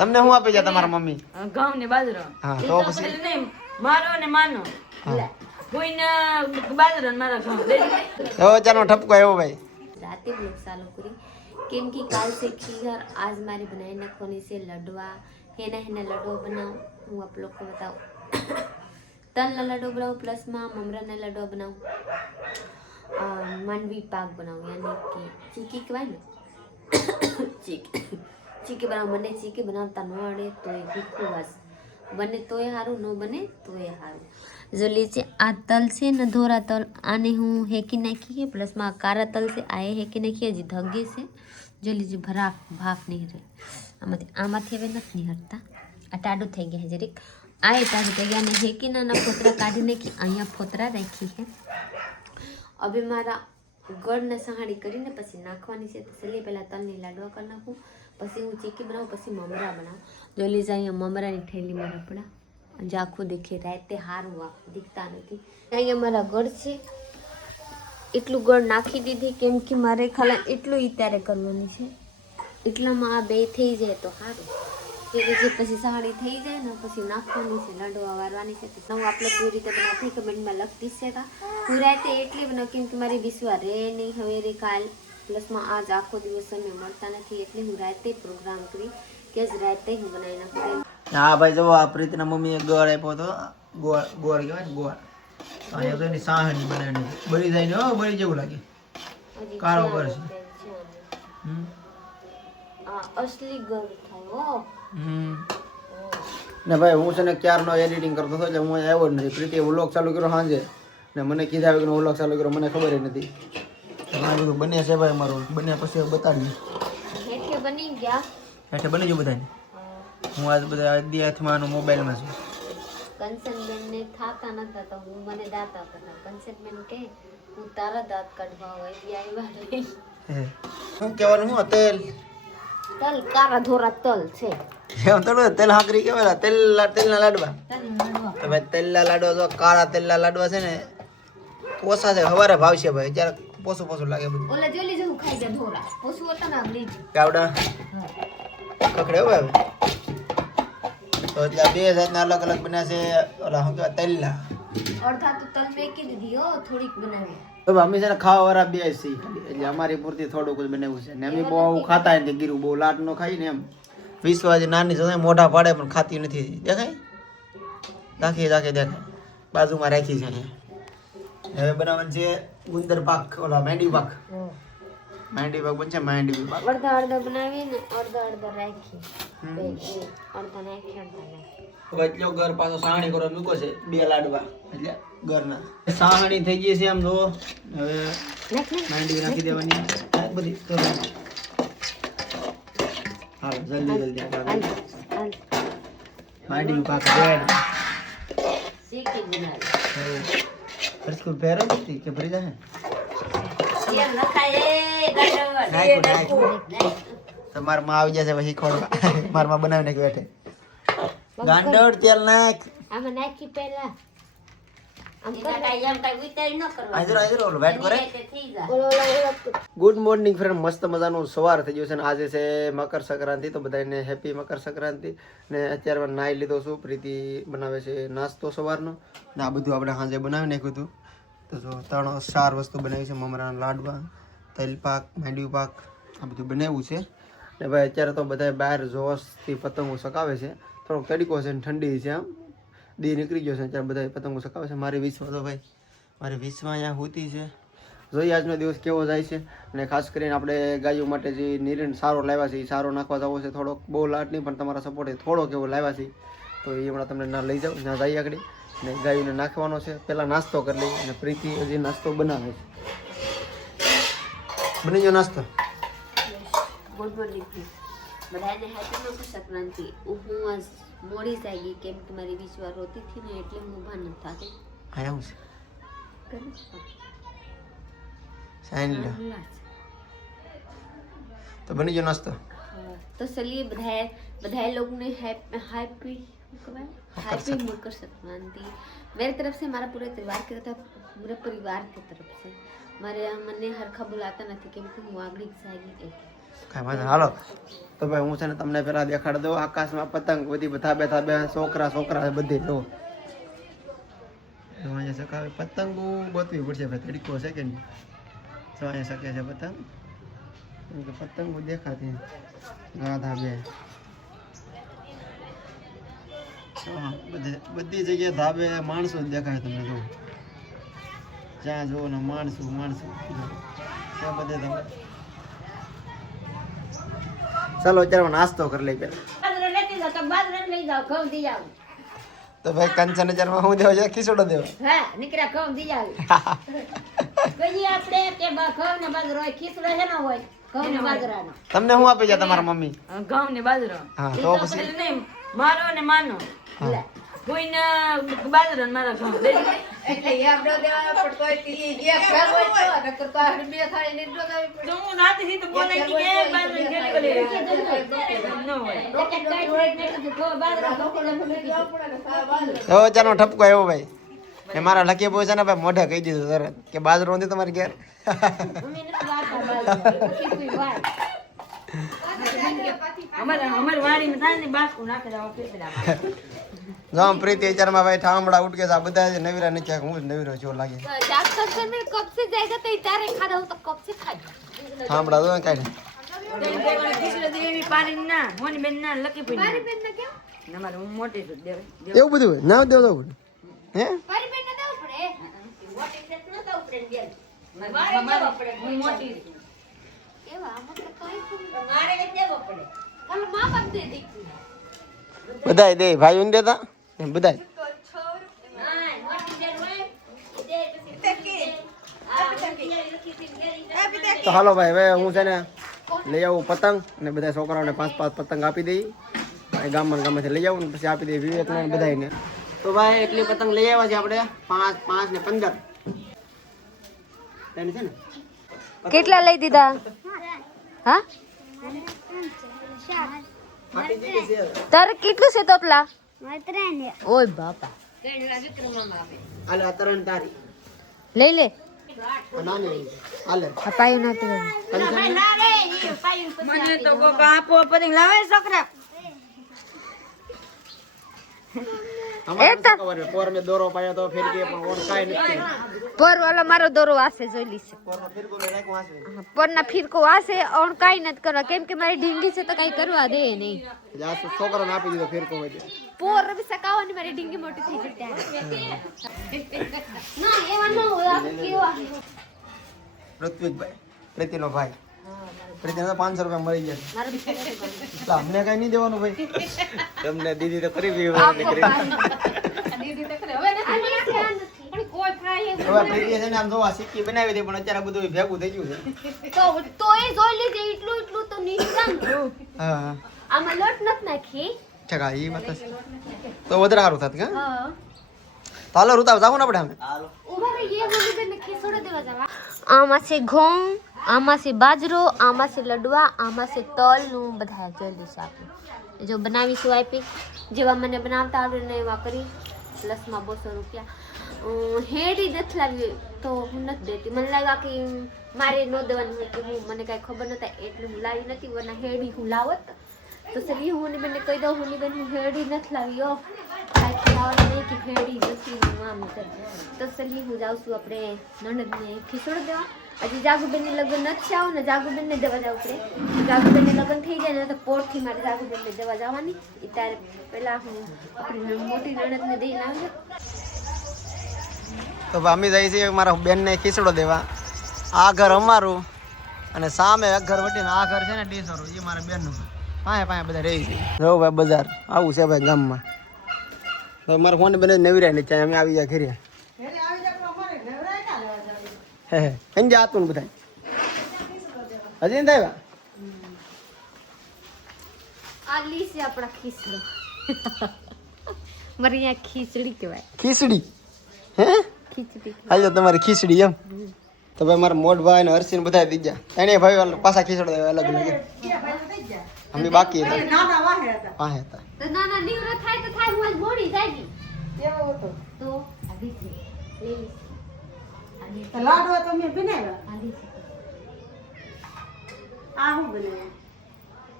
તમને શું આપી જાય તમારા મમ્મી? ઘઉં ને બાજરો. હા ઈ તો તો પછી પેલું નહીં, મારો ને માનો કોઈને બાજરો ને મારા ઘઉં દે દે. હવે ચાલો ઠપકો આવ્યો ભાઈ. रातें ब्लॉग चालू करी केम की काल से खीर आज हमारी बनाई नखोनी से लडवा है ना लड्डू बनाऊं हूँ आप लोग को बताऊं तल ना लड्डू बनाऊं प्लस में ममरा ना लड्डू बनाऊं मांडवी पाक बनाऊं यानी कि चीकी कहवाय ने चीकी बनाऊं મને ચીકી બનાવતા ન આવડે તો એ ભૂખું વાસ બને તોય હારું ન બને તોય હારું जो लीजिए आ तल से न धोरा तल आने हूँ है कि नहीं है प्लस में कारा तल से आए है कि नहीं हजी धगे से जो लीजिए भरा भाफ नहीं रहे आमाथी हवे नहीं हटता आ टाडू थी गया है जरीक आए टाडू थी गया है कि ना फोतरा काढ़ी ने कि अँ फोतरा राखी है अभी मारा गढ़ ने सहाड़ी करी ने पछी नाखवानी से तो चलिए पहला तल ने लाडवा कर नाखूँ पछी हूँ चीकी बनाऊँ पछी ममरा बनाऊँ जो लीजिए अँ ममरा की ठेली में रपड़ा जाखू देखे राते हारू दिखता नहीं अँ मारा गढ़ से एटलू गढ़ नाखी दीधी केम कि मारे खाला एटलू त्यारे करवानी छे एटलामां आ बे थई जाए तो हारू जे पछी साड़ी थई जाए ने पछी नाखवानी छे लाडवा वारवानी छे तो હું આપણે પૂરી રીતે બનાવતી કમેન્ટમાં લખતી છે કા પૂરાતે એટલે બના કેમ કે મારી વિશ્વા રે નહીં હવે રે કાલ પ્લસમાં આજ આખો દિવસ સમય મળતા નથી એટલે હું રાતે પ્રોગ્રામ કરી કે જ રાતે હું બનાવી નાખું હા ભાઈ જો આ પ્રીતિના મમ્મીએ ગોળ આપ્યો તો ગોળ કહેવાય ને ગોળ અહીંયા તો એની સાહણી બનાવીને બળી જાય ને હો બળી જેવું લાગે કાળો કરશે असली गर्व था वो ને ભાઈ હું છે ને ક્યારનો એડિટિંગ કરતો હતો એટલે હું આવ્યો જ નથી. પ્રીતિએ વ્લોગ ચાલુ કર્યો સાંજે ને મને કીધા વગરનો વ્લોગ ચાલુ કર્યો મને ખબર નથી. આ બધું બને છે ભાઈ મારું બને પછી બતાડીએ हेठे बनी गया એટલે બની ગયું બધાને. હું આજ બધા હાથમાં મોબાઈલમાં છું. कंसन बेन ने थाता नता तो हूँ मने दाता करना कंसन बेन के हूँ तारा दांत काढवा होय आई वाले શું કહેવાનું હું તેલ तल कारा धोरा तल छे એમ થોડું તેલ હાંકરી કહેવાય તેલના લાડવા. तल नडवा તો ભાઈ તેલના લાડવા જો કાળા તેલના લાડવા છે ને પોસા છે હવારે ભાવશે ભાઈ જ્યારે પોસું લાગે બધું. ओला जोली जो खाई जा धोरा पोसु होता ना अगली ગાવડા કકડે હવે તો એટલે બે જાતના અલગ અલગ બન્યા છે ઓલા શું કહેવાય તેલના. और था तो तल में की दीदी हो थोड़ी बनावी તો અમે છે ને ખાવા વાળા બે છે ખાલી એટલે અમારી પૂરતી થોડુંક જ બનાવ્યું છે ને અમે બહુ ખાતા નથી ગીરું બહુ લાટ નો ખાઈ ને એમ વિશ્વાસ નાની છે મોઢા પાડે પણ ખાતી નથી દેખાય રાખી દેખાય બાજુમાં રાખી છે ને હવે બનાવવાનું છે ગુંદર પાક ઓલા માંડવી પાક બનશે માંડવી પાક अर्धा अर्धा बनावी ने अर्धा अर्धा राखी अर्धा नाखी अर्धा नाखी એટલો ઘર પાછો સાહણી કરવા મૂકો છે બે લાડવા એટલે ઘરના સાહણી થઈ ગઈ છે આમ જો હવે માંડવી નાખી દેવાની બધી હાલ જલ્દી માંડવી પાક રેડ सीखी बनावी ફરસ કો પેરો કે ભરી જાય ये नखाए નાખો તમાર માં આવી જશે પછી ખોડવા માર માં બનાવી નાખી બેઠે ગાંડોડ તેલ નાખ આમાં નાખી પહેલા આમ કાઈ એમ કાઈ વિચાર ન કરવા આઈધર ઓલો વેટ કરે થઈ જાય ગુડ મોર્નિંગ ફ્રેન્ડ મસ્ત મજાનું સવાર થઈ ગયું છે ને આજે છે મકર સંક્રાંતિ તો બધાને હેપી મકર સંક્રાંતિ ને અત્યારે મેં નાઈ લીધો છું પ્રીતિ બનાવે છે નાસ્તો સવારનો ને આ બધું આપણે સાંજે બનાવી નાખ્યું હતું તો જો 3-4 વસ્તુ બનાવી છે મમરાના લાડવા તેલ પાક માંડવી પાક આ બધું બનાવ્યું છે ને ભાઈ અત્યારે તો બધા બહાર જોશથી પતંગો સકાવે છે થોડોક તડકો છે ને ઠંડી છે આમ દી નીકળી ગયો છે અત્યારે બધા પતંગો સકાવે છે મારી વિશ્વા તો ભાઈ મારી વિશ્વા અહીંયા હોતી છે જોઈએ આજનો દિવસ કેવો જાય છે અને ખાસ કરીને આપણે ગાયો માટે જે નિરણ સારો લાવ્યા છે એ સારો નાખવા જવો છે થોડોક બહુ લાટ નહીં પણ તમારા સપોર્ટે થોડોક એવો લાવ્યા છે તો એ હમણાં તમને ના લઈ જાઓ ના જઈએ આગળ ને ગાયોને નાખવાનો છે પહેલાં નાસ્તો કરી લઈએ અને પ્રીતિ હજી નાસ્તો બનાવે છે બની ગયો નાસ્તો ગુડ મોર્નિંગ બધાને હેપી મકર સંક્રાંતિ હું આજ મોડી જાગી કેમ કે મારી વિશ્વા રોતી હતી ને એટલે હું ઊભા ન થાતી હા એવું છે સાઈન તો બની ગયો નાસ્તો तो चलिए बधाई लोग ने हैप्पी मकर संक्रांति मेरी तरफ से हमारा पूरे परिवार की तरफ पूरे परिवार की तरफ से मारे मैंने हरखा बुलाता नहीं कि हूँ आगड़ी जाएगी કાંઈ વાંધો નહીં. હાલો તો ભાઈ હું છે ને તમને પેલા દેખાડી દઉં આકાશમાં પતંગ બધી ધાબે ધાબે છોકરા બધી જો અહીંયા સકાવે પતંગો ગોતવી પડશે ભાઈ તડકો છે કે નહીં જો અહીંયા શકે છે પતંગ કેમ કે પતંગો દેખાતી આ ધાબે બધી જગ્યાએ ધાબે માણસો જ દેખાય તમને જો જ્યાં જુઓ ને માણસો ત્યાં બધે ધાબે. ચાલો અત્યારે નાસ્તો કરી લઈ પેલા બાજરો લેતી જાઓ તો બાજરો લઈ જાઓ ઘઉં દી જાઓ તો ભાઈ કંચન હજારમાં હું દેવા જાય ખીચડો દેવો હા નીકળ્યા ઘઉં દી જાવ કઈ આપણે કે ઘઉં ને બાજરો હોય ખીસડો છે ને હોય ઘઉં ને બાજરાનો તમને શું આપી જાય તમારા મમ્મી ઘઉં ને બાજરો હા તો પછી નહીં મારો ને માનો કોઈને બાજરો ને મારો ઘઉં દઈ દે. એટલે યાબડો દેવા પડતો હોય તી એક ઘર હોય તો નકર તો આ બે થાળી ને દો દાવી પડે તો હું રાતે થી તો બોલે કે બાજરો ખેલી ગલે ન હોય એક એક કાઈ ને તો બાજરો લોકોને મૂકી દો. તો ચાલો ઠપકો આવ્યો ભાઈ ને મારા લકી બોય છે ને ભાઈ મોઢે કહી દીધું તરત કે બાજરો નથી તમારી ઘેર મમ્મી ને વાતા બાજરો ખીચડી વાય અમાર વાડીમાં થાય ને બાસકું નાખે જાવ ખીચડામાં જો આમ પ્રીતિ વિચારમાં ભાઈ ઠામડા ઉઠકે છે આ બધા જ નવીરા નથી હું જ નવીરો જો લાગે डॉक्टर से मैं कब से जाएगा तो इतारे खा रहा हूँ तो कब से खाई ઠામડા જો કાઢે ખીચડી દેવી પાણી ના મોની બેન ના લકી પડી पारी पेन ना क्या અમારે હું મોટી છું દેવ એવું બધું હોય ના દેવ દઉં હે पारी पेन ना दो पड़े હું મોટી છું केवा मतलब कहीं तुम મારે કે દેવો પડે कल मां बाप दे दी બધાય દે ભાઈ ને દેતા એમ બધાય હા મોટી દેર હોય દે પછી તો હાલો ભાઈ હવે હું છે ને લઈ આવું પતંગ અને બધા છોકરાઓને 5 પતંગ આપી દઈ ગામમાંથી લઈ આવું ને પછી આપી દઈ વિવેકને બધાને તો ભાઈ એટલી પતંગ લઈ આવ્યા છે આપણે 5 ને 15 તેને છે ને કેટલા લઈ દીધા હા તારે કેટલું છે તોતલા ઓય બાપા હાલે આ તરણ તારી લઈ લે આ નાની હાલે અપાયું નથી મને તો કોક આપો પતંગ લાવે છોકરા પોર મેં દોરો પાયો તો ફેર કે પણ ઓર કાઈ નથી પર વાલો મારો દોરો વાસે જોઈ લીશે પોર ફેર કો મેં રાખ વાસે પરના ફીરકો વાસે ઓન કાઈ નથી કરવા કેમ કે મારી ઢીંગી છે તો કાઈ કરવા દે નહીં જા છોકરાને આપી દીધો ફેર કો હોય પોર બી સકાવાની મારી ઢીંગી મોટી થઈ જતી ના એવા ન હોય કેવા ઋત્વિકભાઈ પ્રીતિનો ભાઈ પ્રીતિને તો 500 રૂપિયા મળી ગયા મારો બી એટલે અમને કઈ નહીં દેવાનું ભાઈ તમને દીદી તો કરી દીધી પણ કોઈ થાય હવે પ્રીતિ છે ને આમ જોવા સિક્કી બનાવી દે પણ અત્યારે બધું ભેગું થઈ ગયું છે તો એ જોઈ લીધે એટલું તો નિશાન હા આમાં લોટ નથી નાખી ઠીક એ વાત તો વધારે સારું થાત કે હા તો હાલો ઋતાવ જાવ ને આપણે અમે ઉભા રહીએ મને બેન ખીસોડો દેવા જવા આમાં છે ઘઉં આમાં છે બાજરો આમાં છે લડવા આમાં છે તલ નું બધા જલ્દી છે આપી જો બનાવીશું આપી જેવા મને બનાવતા આવડે ને એવા કરી પ્લસમાં 200 રૂપિયા હેડી નથી લાવી તો હું નથી દેતી મને લાગ્યા કે મારે ન દેવાનું હોય કે હું મને કાંઈ ખબર નતા એટલે હું લાવી નથી વરના હેડી હું લાવત તો સલી હું બેનને કહી દઉં હું બેન હું હેડી નથી લાવી કાંઈ ખીલાવવાનું નહીં કે હેડી નથી આમ તો સલી હું જાઉં છું આપણે નણંદને ખીસોડ દેવા હજી જાગુબેનની લગ્ન નથી આવું ને જાગુબેનને દેવા જવું પડે જાગુબેનને લગ્ન થઈ જાય ને તો પોરથી મારે જાગુબેનને દેવા જવાની એ ત્યારે પહેલાં હું આપણી મોટી નણંદને દઈને આવી તો અમે જઈએ છીએ મારા બેનને ખીચડો દેવા આ ઘર અમારું અને સામે એક ઘર વટીને આ ઘર છે ને ડીસરું એ મારા બેનનું પાસે બધા રહી છે જો ભાઈ બજાર આવું છે ભાઈ ગામમાં તો મારા ફોન બને નવીરાય ને ત્યાં અમે આવી જાય ઘરે હે કંજે આતું ને બધા હજી નથી આવ્યા આ લી છે આપણા ખીચડો મારે અહીંયા ખીચડી કહેવાય ખીચડી હે ખીચડી હાલ તમારી ખીચડી એમ તો ભાઈ મારા મોટ ભાઈ ને હર્ષિને બધા દીજા એને ભાઈ પાછા ખીચડો દેવા અલગ અલગ અમે બાકી હતા પાસે હતા તો નાના નીવરો થાય તો થાય હું આજ મોડી જાગી તો આધી છે લેવી છે આધી છે લાડવા તો મેં બનાવ્યા આધી છે આ હું બનાવ્યું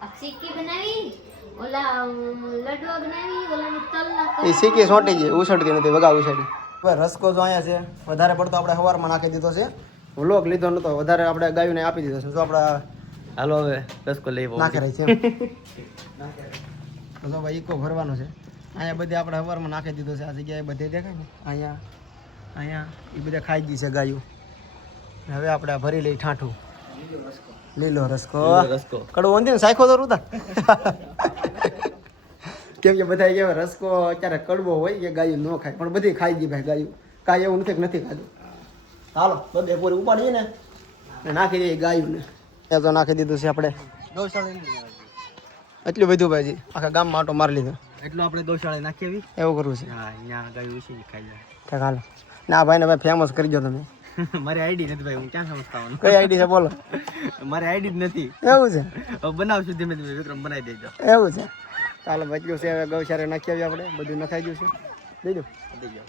આ ચીકી બનાવી ઓલા લડવા બનાવી ઓલાની તલના એ શીખી સોટી છે ઉછળતી નથી વગા ઉછળી હવે રસકો જો અહીંયા છે વધારે પડતો આપણે સવારમાં નાખી દીધો છે વ્લોગ લીધો નતો વધારે આપણે ગાયોને આપી દીધો છે જો આપણા હાલો હવે રસકો લઈ નાખે રહી છે તો ભાઈ ઈકો ભરવાનો છે અહીંયા બધે આપણે સવારમાં નાખી દીધો છે આ જગ્યાએ બધે દેખાય ને અહીંયા એ બધા ખાઈ ગઈ છે ગાયું હવે આપણે આ ભરી લઈ ઠાઠું લીલો રસકો રસકો કડવો નથી ને સાયખો તો રૂતા કેમ કે બધા કેવા રસકો અત્યારે કડવો હોય કે ગાયું ન ખાય પણ બધી ખાઈ ગઈ ભાઈ ગાયું કાંઈ એવું નથી કે નથી ખાધું હાલો બધે પૂરી ઉપાડીએ ને નાખી દઈએ ગાયું ને ત્યાં તો નાખી દીધું છે આપણે એટલું બધું ભાઈજી આખા ગામમાં આટો મારી લીધો એટલું આપણે ગૌશાળા નાખી આવી એવું કરવું છે હા અહીંયા ગાયું વિશે ખાઈ જાય ઠીક હાલો ના ભાઈને ભાઈ ફેમસ કરી દો તમે મારી આઈડી નથી ભાઈ હું ક્યાં સમજતા આવવાનું કઈ આઈડી છે બોલો મારી આઈડી જ નથી એવું છે હવે બનાવશું ધીમે ધીમે વિક્રમ બનાવી દેજો એવું છે ચાલો બચ્યું છે હવે ગૌશાળા નાખી આવી આપણે બધું નખાઈ ગયું છે દઈ દો દેજો